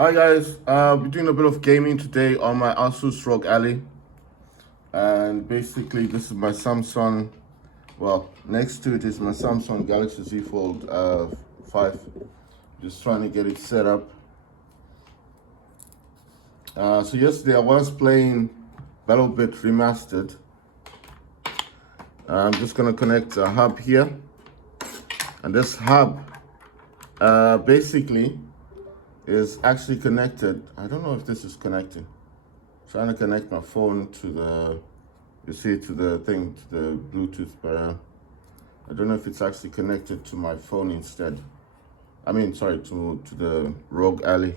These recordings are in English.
Hi guys, we're doing a bit of gaming today on my Asus ROG Ally, and basically this is my Samsung. Well, next to it is my Samsung Galaxy Z Fold 5. Just trying to get it set up. So yesterday I was playing Battlebit Remastered. I'm just gonna connect a hub here, and this hub basically is actually connected. I don't know if this is connected. Trying to connect my phone to the, you see, to the thing, to the Bluetooth, but I don't know if it's actually connected to my phone instead. I mean, sorry, to the ROG Ally.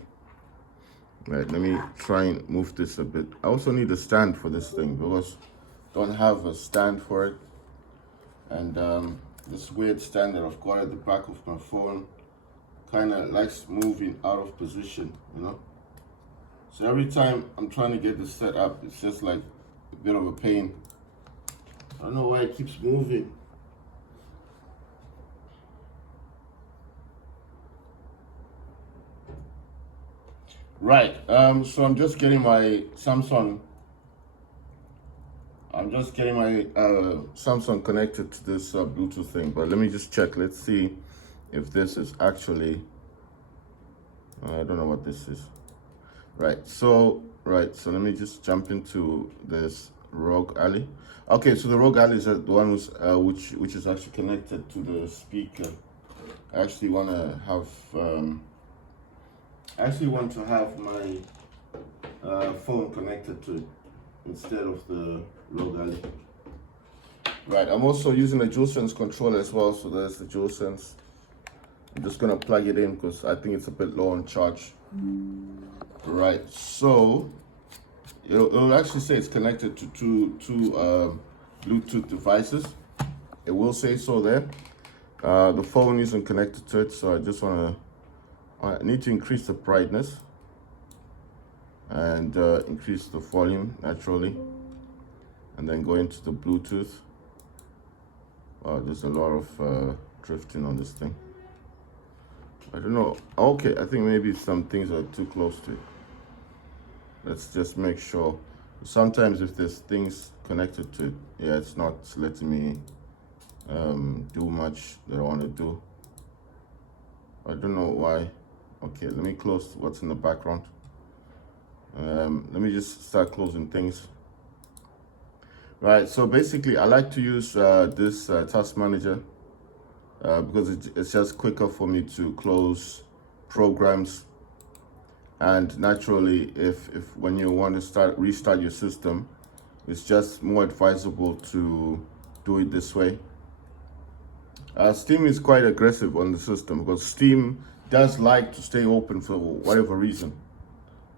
Right, let me try and move this a bit. I also need a stand for this thing because I don't have a stand for it. And this weird stand that I've got at the back of my phone kind of likes moving out of position, you know. So every time I'm trying to get this set up, it's just like a bit of a pain. I don't know why it keeps moving. Right, so I'm just getting my Samsung. I'm just getting my Samsung connected to this Bluetooth thing, but let me just check. Let's see if this is actually, I don't know what this is. Right, so let me just jump into this ROG Ally. Okay, so the ROG Ally is the one who's, which is actually connected to the speaker. I actually want to have my phone connected to it instead of the ROG Ally. Right, I'm also using a DualSense controller as well, so there's the DualSense. I'm just gonna plug it in because I think it's a bit low on charge. Right, so it'll actually say it's connected to two Bluetooth devices. It will say so there. The phone isn't connected to it, so I need to increase the brightness and increase the volume naturally, and then go into the Bluetooth. Wow, there's a lot of drifting on this thing. I don't know. Okay, I think maybe some things are too close to it. Let's just make sure. Sometimes if there's things connected to it, yeah, it's not letting me do much that I want to do. I don't know why. Okay, let me close what's in the background. Let me just start closing things. Right, so basically I like to use this task manager because it's just quicker for me to close programs. And naturally, if when you want to restart your system, it's just more advisable to do it this way. Steam is quite aggressive on the system because Steam does like to stay open for whatever reason.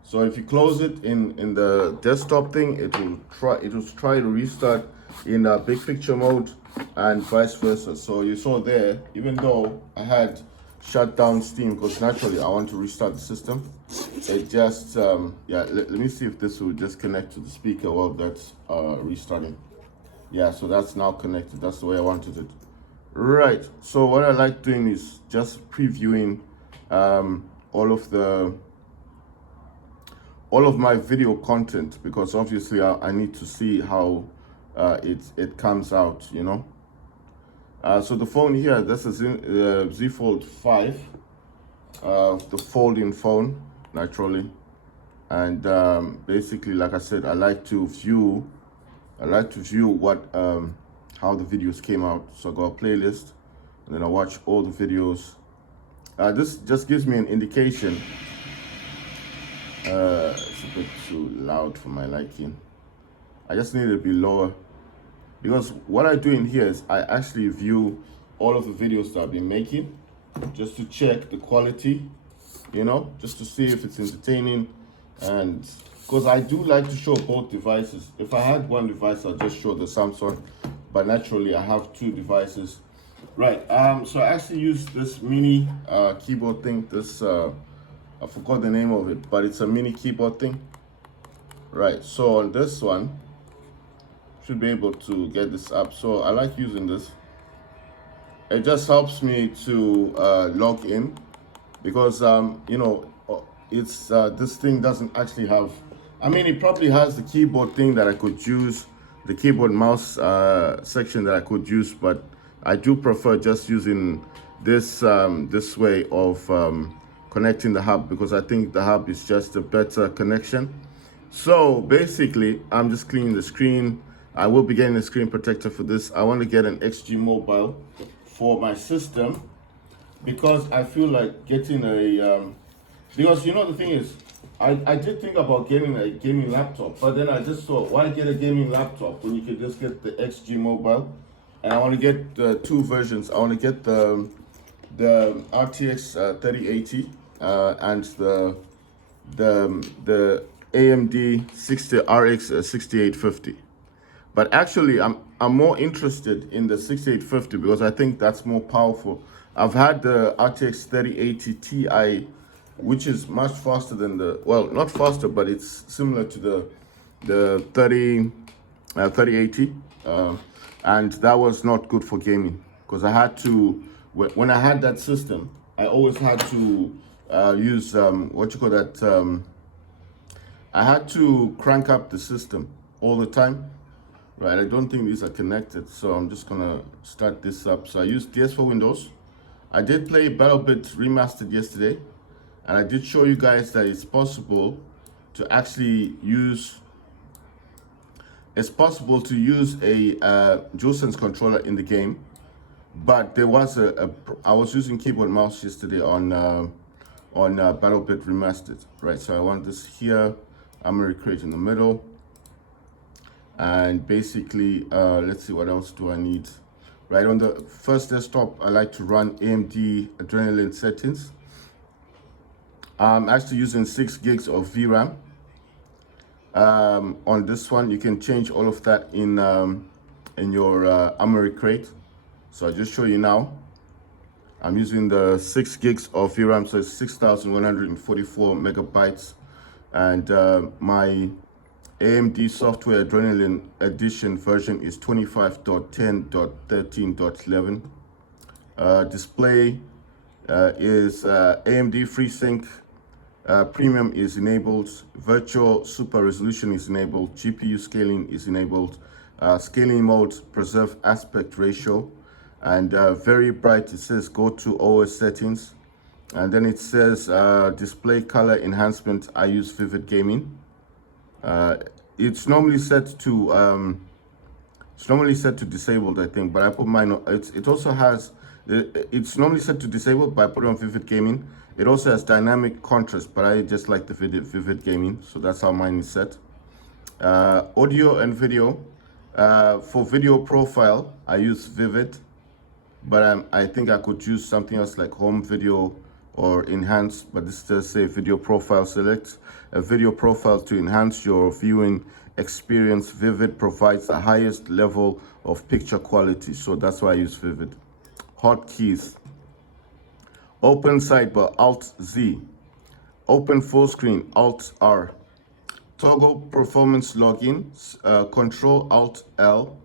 So if you close it in the desktop thing, it will try to restart in big picture mode and vice versa. So you saw there, even though I had shut down Steam because naturally I want to restart the system, it just yeah. Let me see if this will just connect to the speaker while that's restarting. Yeah, so that's now connected. That's the way I wanted it. Right. So what I like doing is just previewing all of my video content, because obviously I need to see how it comes out, you know. So the phone here, this is Z Fold 5, the folding phone, naturally. And basically, like I said, I like to view what how the videos came out. So I got a playlist, and then I watch all the videos. This just gives me an indication. It's a bit too loud for my liking. I just need it to be lower, because what I do in here is I actually view all of the videos that I've been making just to check the quality, you know, just to see if it's entertaining. And because I do like to show both devices. If I had one device, I'll just show the Samsung, but naturally I have two devices. Right, so I actually use this mini keyboard thing. This I forgot the name of it, but it's a mini keyboard thing. Right, so on this one, should be able to get this up. So I like using this. It just helps me to log in, because you know, it's this thing doesn't actually have. I mean, it probably has the keyboard thing that I could use, the keyboard mouse section that I could use, but I do prefer just using this way of connecting the hub, because I think the hub is just a better connection. So basically, I'm just cleaning the screen. I will be getting a screen protector for this. I want to get an XG mobile for my system, because I feel like getting a because you know the thing is, I did think about getting a gaming laptop, but then I just thought, why get a gaming laptop when you could just get the XG mobile? And I want to get two versions. I want to get the RTX 3080 and the AMD 60 RX 6850. But actually, I'm more interested in the 6850 because I think that's more powerful. I've had the RTX 3080 Ti, which is much faster than the, well, not faster, but it's similar to the 3080, and that was not good for gaming, because I had to, when I had that system, I always had to use what you call that. I had to crank up the system all the time. Right, I don't think these are connected, so I'm just gonna start this up. So I used DS4 Windows. I did play BattleBit Remastered yesterday, and I did show you guys that it's possible to actually use, it's possible to use a DualSense controller in the game, but there was I was using keyboard mouse yesterday on BattleBit Remastered, right? So I want this here. I'm gonna create in the middle. And basically, let's see, what else do I need? Right, on the first desktop, I like to run AMD Adrenaline settings. I'm actually using 6 gigs of VRAM. On this one, you can change all of that in your Armory crate. So I'll just show you now. I'm using the 6 gigs of VRAM, so it's 6,144 megabytes. And my AMD Software Adrenaline Edition version is 25.10.13.11. Display is AMD FreeSync Premium is enabled. Virtual Super Resolution is enabled. GPU scaling is enabled. Scaling mode, preserve aspect ratio. And very bright, it says go to OS settings. And then it says display color enhancement, I use Vivid Gaming. It's normally set to disabled, I think, but I put mine on. It also has, it's normally set to disabled, but I put it on Vivid Gaming. It also has dynamic contrast, but I just like the Vivid Gaming, so that's how mine is set. Audio and video. For video profile, I use Vivid, but I think I could use something else like home video or enhance, but this does say video profile. Select a video profile to enhance your viewing experience. Vivid provides the highest level of picture quality, so that's why I use Vivid. Hotkeys. Open sidebar, Alt-Z. Open full screen, Alt-R. Toggle performance login, Control-Alt-L.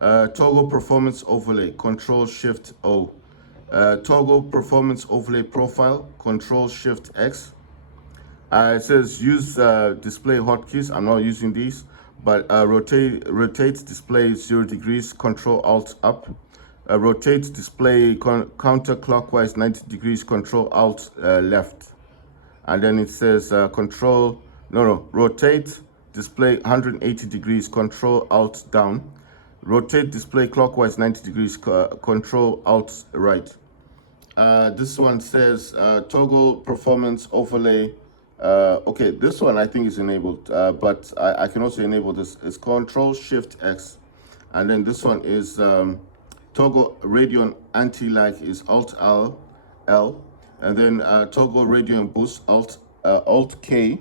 Toggle performance overlay, Control-Shift-O. Toggle performance overlay profile, Control-Shift-X. It says use display hotkeys. I'm not using these, but rotate display 0 degrees, Control-Alt-Up. Rotate display counterclockwise 90 degrees, Control-Alt-Left. And then it says rotate display 180 degrees, Control-Alt-Down. Rotate display clockwise 90 degrees, Control-Alt-Right. This one says toggle performance overlay. Okay, this one I think is enabled, but I can also enable this. It's Control-Shift-X. And then this one is toggle Radeon anti-lag is Alt-L. And then toggle Radeon boost, Alt-K.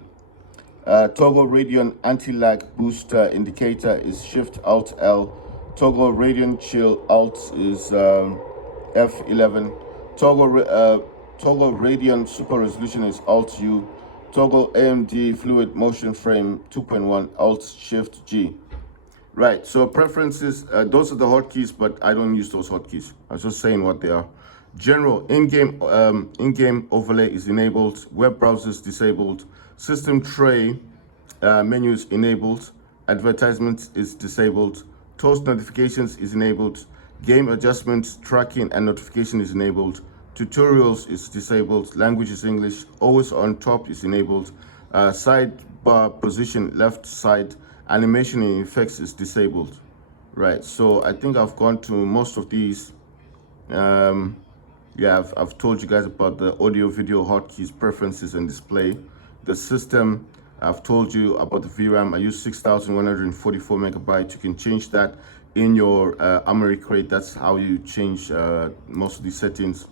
Toggle Radeon anti-lag boost indicator is Shift-Alt-L. Toggle Radeon chill alt is F11. Toggle Radeon super resolution is Alt-U. Toggle AMD fluid motion frame 2.1 Alt-Shift-G. Right, so preferences, those are the hotkeys, but I don't use those hotkeys. I was just saying what they are. General in-game overlay is enabled. Web browsers disabled. System tray menus enabled. Advertisements is disabled. Toast notifications is enabled. Game adjustments, tracking, and notification is enabled. Tutorials is disabled. Language is English. Always on top is enabled. Sidebar position left side. Animation and effects is disabled. Right, so I think I've gone to most of these. Yeah, I've told you guys about the audio video hotkeys, preferences, and display. The system, I've told you about the VRAM. I use 6,144 megabytes. You can change that in your Armory crate. That's how you change most of these settings.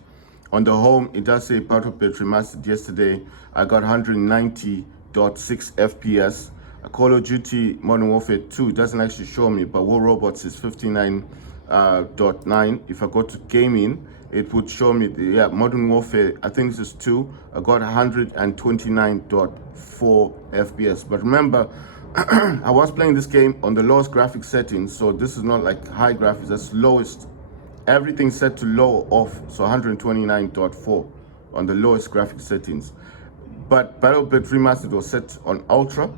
On the home, it does say Battlefield remastered yesterday. I got 190.6 FPS. Call of Duty Modern Warfare 2 doesn't actually show me, but War Robots is 59.9. If I go to gaming, it would show me the Modern Warfare, I think this is 2. I got 129.4 FPS. But remember, I was playing this game on the lowest graphics settings, so this is not like high graphics, that's lowest. Everything set to low off, so 129.4 on the lowest graphics settings. But Battlefield Remastered was set on Ultra,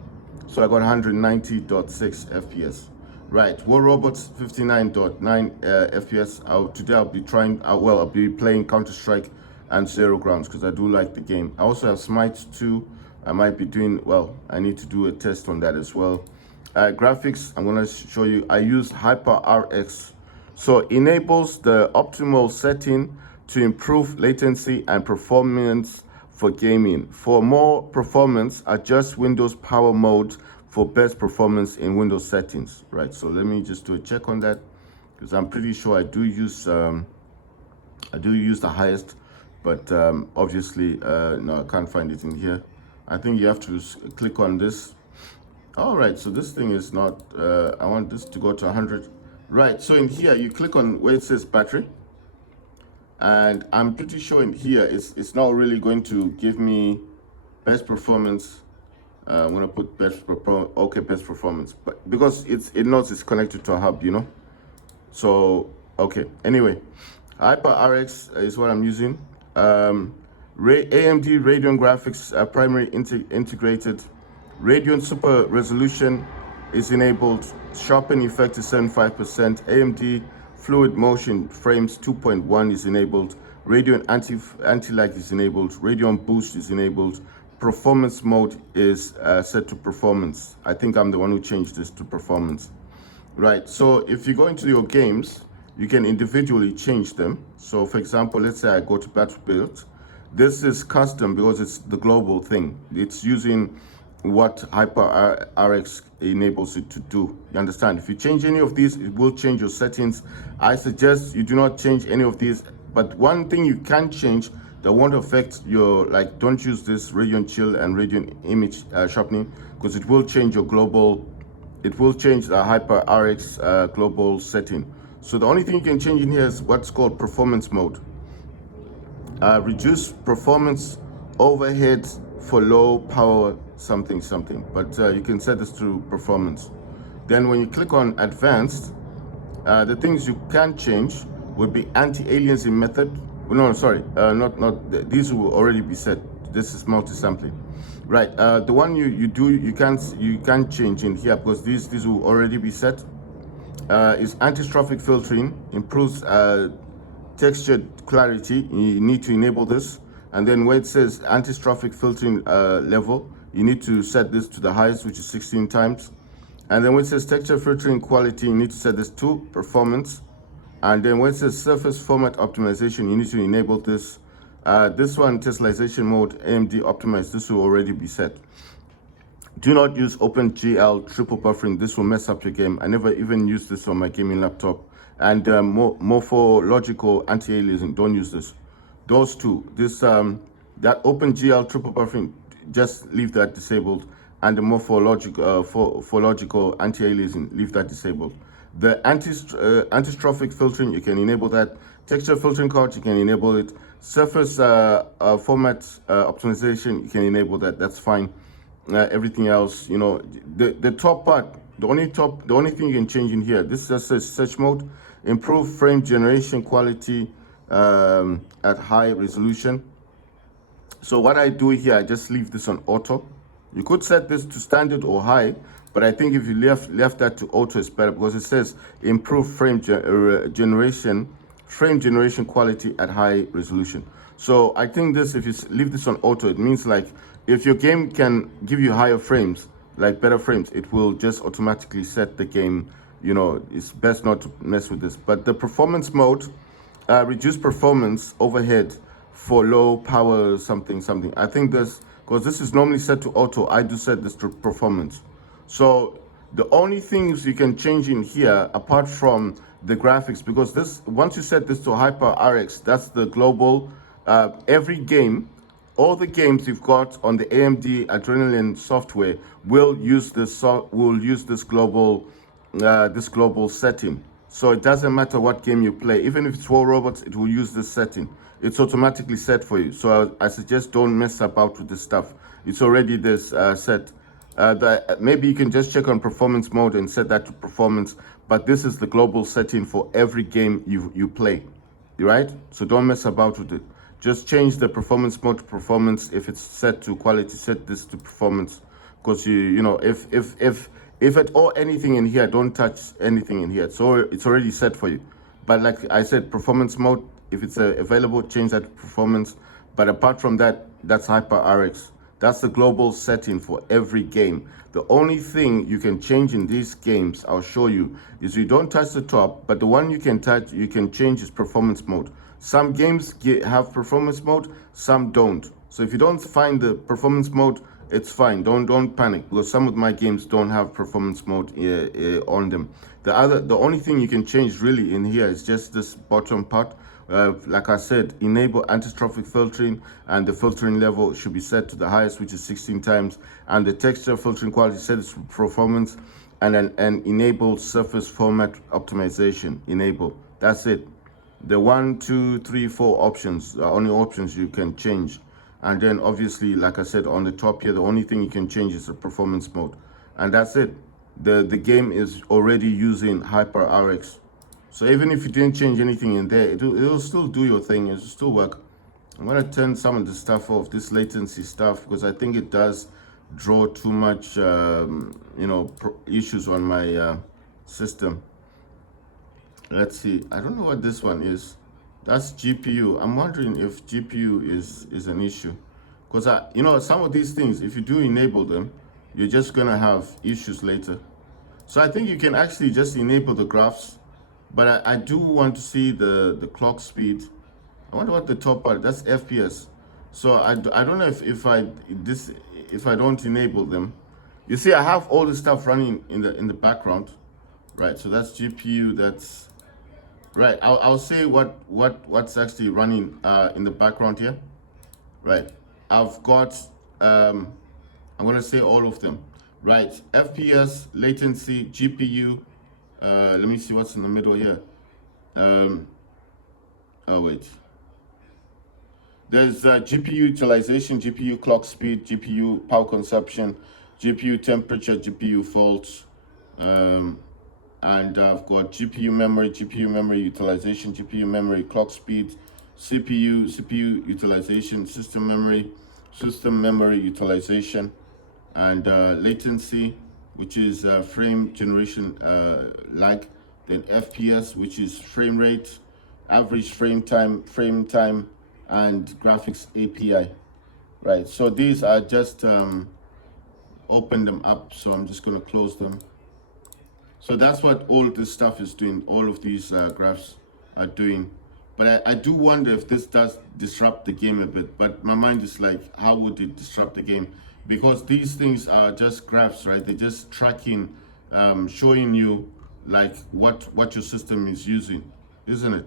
so I got 190.6 FPS. Right, War Robots 59.9 FPS. Today I'll be trying, I'll be playing Counter-Strike and Zero Grounds because I do like the game. I also have Smite 2. I might be doing, I need to do a test on that as well. Graphics, I'm gonna show you, I use HyperRX. So enables the optimal setting to improve latency and performance for gaming. For more performance, adjust Windows power mode for best performance in Windows settings. Right, so let me just do a check on that because I'm pretty sure I do use the highest, but obviously no, I can't find it in here. I think you have to click on this. All right, so this thing is not, I want this to go to 100. Right, so in here, you click on where it says battery. And I'm pretty sure in here, it's not really going to give me best performance. I'm gonna put best performance, but because it knows it's connected to a hub, you know. So, okay, anyway, HyperRX is what I'm using. AMD Radeon graphics primary integrated. Radeon Super Resolution is enabled. Sharpen effect is 75%. AMD Fluid Motion Frames 2.1 is enabled. Radeon Anti-lag is enabled. Radeon Boost is enabled. Performance mode is set to performance. I think I'm the one who changed this to performance. Right, so if you go into your games, you can individually change them. So for example, let's say I go to Battlefield. This is custom because it's the global thing. It's using what HyperRX enables it to do. You understand? If you change any of these, it will change your settings. I suggest you do not change any of these. But one thing you can change that won't affect your, like, don't use this Radeon Chill and Radeon Image Sharpening because it will change your global, it will change the HyperRX global setting. So the only thing you can change in here is what's called performance mode. Reduce performance overhead for low power something, but you can set this to performance. Then when you click on advanced, the things you can change would be anti-aliasing method. No, sorry, these will already be set. This is multi-sampling. Right, the one you can change in here because these will already be set. Is anti-strophic filtering, improves texture clarity. You need to enable this. And then where it says anti-strophic filtering level, you need to set this to the highest, which is 16 times. And then when it says texture filtering quality, you need to set this to performance. And then when it says surface format optimization, you need to enable this. This one, tessellation mode, AMD optimized, this will already be set. Do not use OpenGL triple buffering. This will mess up your game. I never even used this on my gaming laptop. And morphological anti-aliasing, don't use this. Those two, this that OpenGL triple buffering, just leave that disabled. And the morphological anti-aliasing, leave that disabled. The anti-strophic filtering, you can enable that. Texture filtering card, you can enable it. Surface format optimization, you can enable that. That's fine. Everything else, you know, the top part, the only thing you can change in here. This just says search mode, improve frame generation quality, at high resolution. So what I do here, I just leave this on auto. You could set this to standard or high, but I think if you left that to auto is better, because it says improve frame generation quality at high resolution. So I think this, if you leave this on auto, it means like if your game can give you higher frames, like better frames, it will just automatically set the game. You know, it's best not to mess with this. But the performance mode, reduce performance overhead for low power something. I think this, because this is normally set to auto, I do set this to performance. So the only things you can change in here, apart from the graphics, because this, once you set this to Hyper RX, that's the global, every game, all the games you've got on the AMD Adrenaline software will use this global setting. So it doesn't matter what game you play, even if it's War Robots, it will use this setting. It's automatically set for you. So I suggest don't mess about with this stuff. It's already this set. Maybe you can just check on performance mode and set that to performance, but this is the global setting for every game you play, right? So don't mess about with it. Just change the performance mode to performance. If it's set to quality, set this to performance, because you know, if at all anything in here, don't touch anything in here. So it's already set for you. But like I said, performance mode, if it's available, change that to performance. But apart from that, that's Hyper RX. That's the global setting for every game. The only thing you can change in these games, I'll show you, is you don't touch the top, but the one you can touch, you can change is performance mode. Some games have performance mode, some don't. So if you don't find the performance mode, it's fine. Don't panic, because some of my games don't have performance mode on them. The only thing you can change really in here is just this bottom part. Like I said, enable anti-trophic filtering, and the filtering level should be set to the highest, which is 16 times, and the texture filtering quality set to performance, and enable surface format optimization. Enable. That's it. The 1, 2, 3, 4 options are only options you can change. And then obviously, like I said, on the top here, the only thing you can change is the performance mode. And that's it. The game is already using Hyper RX. So even if you didn't change anything in there, it'll still do your thing. It'll still work. I'm going to turn some of the stuff off, this latency stuff, because I think it does draw too much, issues on my system. Let's see. I don't know what this one is. That's GPU. I'm wondering if GPU is an issue, because some of these things, if you do enable them, you're just gonna have issues later. So I think you can actually just enable the graphs, but I do want to see the clock speed. I wonder what the top part, that's FPS. So I don't know if I don't enable them. You see, I have all the stuff running in the background, right? So that's GPU. That's right. I'll say what's actually running in the background here. Right. I've got I'm gonna say all of them. Right. FPS, latency, GPU. Let me see what's in the middle here. Oh wait. There's GPU utilization, GPU clock speed, GPU power consumption, GPU temperature, GPU faults, and I've got GPU memory utilization, GPU memory clock speed, CPU utilization, system memory utilization, and latency, which is frame generation lag, then FPS, which is frame rate, average frame time, and graphics API. Right, so these are just open them up, so I'm just going to close them. So that's what all this stuff is doing. All of these graphs are doing. But I do wonder if this does disrupt the game a bit. But my mind is like, how would it disrupt the game? Because these things are just graphs, right? They're just tracking, showing you like what your system is using, isn't it?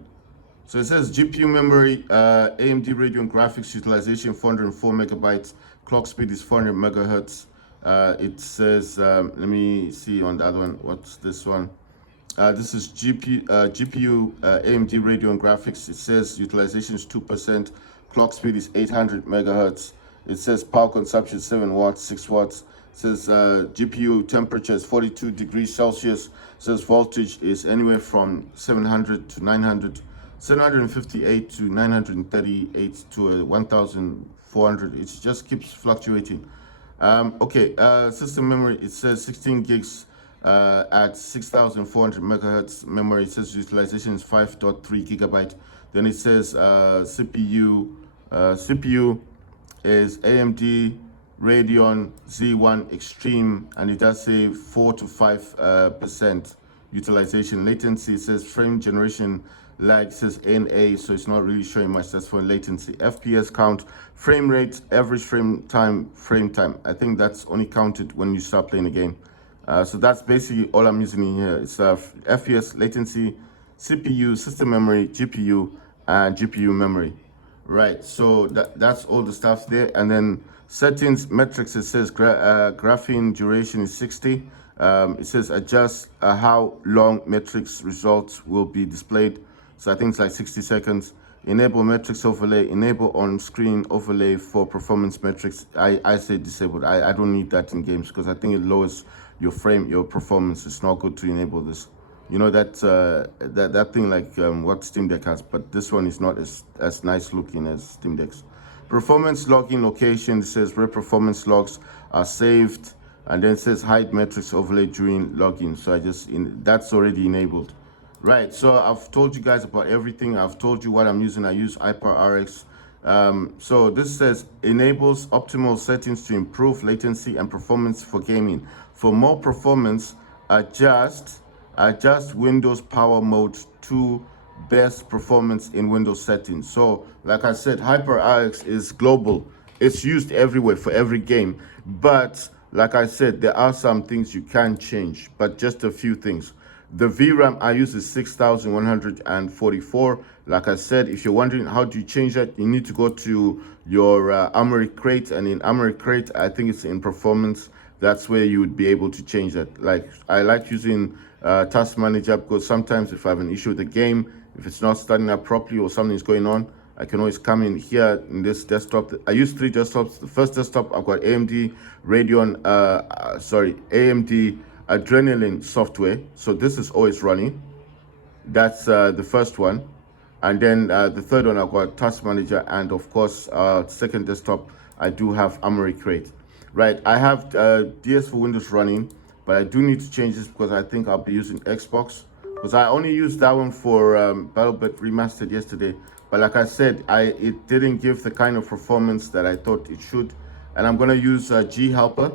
So it says GPU memory, AMD Radeon graphics utilization 404 megabytes, clock speed is 400 megahertz. It says, let me see on the other one, what's this one? This is GPU AMD Radeon graphics. It says utilization is 2%, clock speed is 800 megahertz. It says power consumption 7 watts, 6 watts. It says GPU temperature is 42 degrees Celsius. It says voltage is anywhere from 700 to 900. 758 to 938 to 1400. It just keeps fluctuating. Okay, system memory, it says 16 gigs at 6400 megahertz memory. It says utilization is 5.3 gigabyte. Then it says CPU is AMD Radeon Z1 Extreme, and it does say 4 to 5% utilization. Latency, it says frame generation lag, says NA, so it's not really showing much. That's for latency. FPS count, frame rate, average frame time. I think that's only counted when you start playing the game. So that's basically all I'm using in here. It's FPS, latency, CPU, system memory, GPU, and GPU memory. Right, so that's all the stuff there. And then settings, metrics, it says graphing duration is 60. It says adjust how long metrics results will be displayed. So I think it's like 60 seconds. Enable metrics overlay, enable on-screen overlay for performance metrics. I say disabled. I don't need that in games because I think it lowers your performance. It's not good to enable this. You know that that thing like what Steam Deck has, but this one is not as nice looking as Steam Deck's. Performance login location, it says where performance logs are saved, and then it says hide metrics overlay during login. So that's already enabled. Right, so I've told you guys about everything. I've told you what I'm using. I use HyperRX. So this says enables optimal settings to improve latency and performance for gaming. For more performance, adjust Windows power mode to best performance in Windows settings. So like I said, HyperRX is global. It's used everywhere for every game. But like I said, there are some things you can change, but just a few things. The VRAM I use is 6144. Like I said, if you're wondering how do you change that, you need to go to your Armory Crate, and in Armory Crate, I think it's in performance. That's where you would be able to change that. Like I like using Task Manager because sometimes if I have an issue with the game, if it's not starting up properly or something's going on, I can always come in here in this desktop. I use 3 desktops. The first desktop, I've got AMD AMD Adrenaline software. So this is always running. That's the first one. And then the third one, I've got Task Manager. And of course, second desktop, I do have Armory Crate. Right, I have DS for Windows running, but I do need to change this because I think I'll be using Xbox. Because I only used that one for BattleBet Remastered yesterday. But like I said, it didn't give the kind of performance that I thought it should. And I'm going to use G Helper.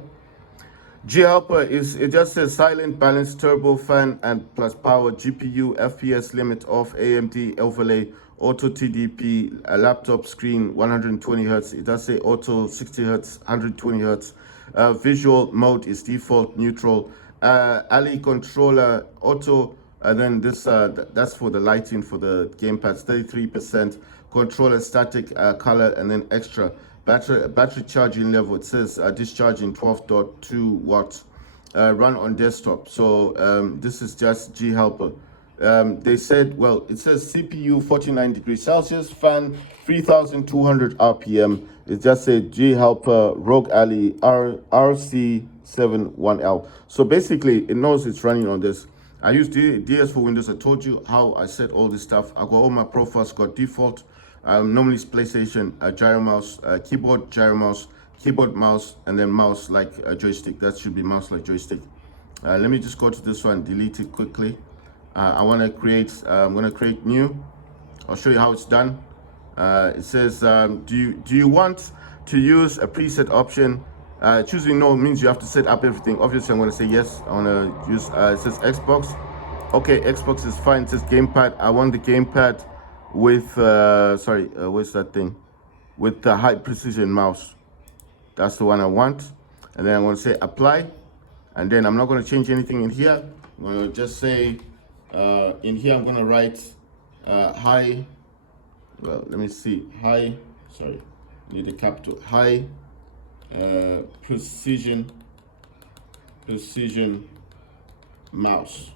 G Helper it just says silent, balanced, turbo, fan, and plus power, GPU, FPS limit off, AMD overlay, auto TDP, a laptop screen, 120 Hertz. It does say auto 60 Hertz, 120 Hertz. Visual mode is default, neutral. Ally controller, auto, and then this, that's for the lighting for the gamepads, 33%. Controller static, color, and then extra. Battery charging level, it says discharging 12.2 watts. Run on desktop. So this is just G Helper. They said, well, it says CPU 49 degrees Celsius, fan 3200 RPM. It just said G Helper ROG Ally RC71L. So basically, it knows it's running on this. I use DS for Windows. I told you how I set all this stuff. I got all my profiles, got default. Normally it's PlayStation, gyro mouse, keyboard, gyro mouse, keyboard, mouse, and then mouse like a joystick. That should be mouse like joystick. Let me just go to this one, delete it quickly. I'm gonna create new. I'll show you how it's done. It says, do you want to use a preset option? Choosing no means you have to set up everything. Obviously, I'm gonna say yes. I wanna use. It says Xbox. Okay, Xbox is fine. It says gamepad. I want the gamepad with what's that thing? With the high precision mouse. That's the one I want. And then I'm gonna say apply. And then I'm not gonna change anything in here. I'm gonna just say in here I'm gonna write high. Well, let me see. High. Sorry, need a capital. High precision mouse.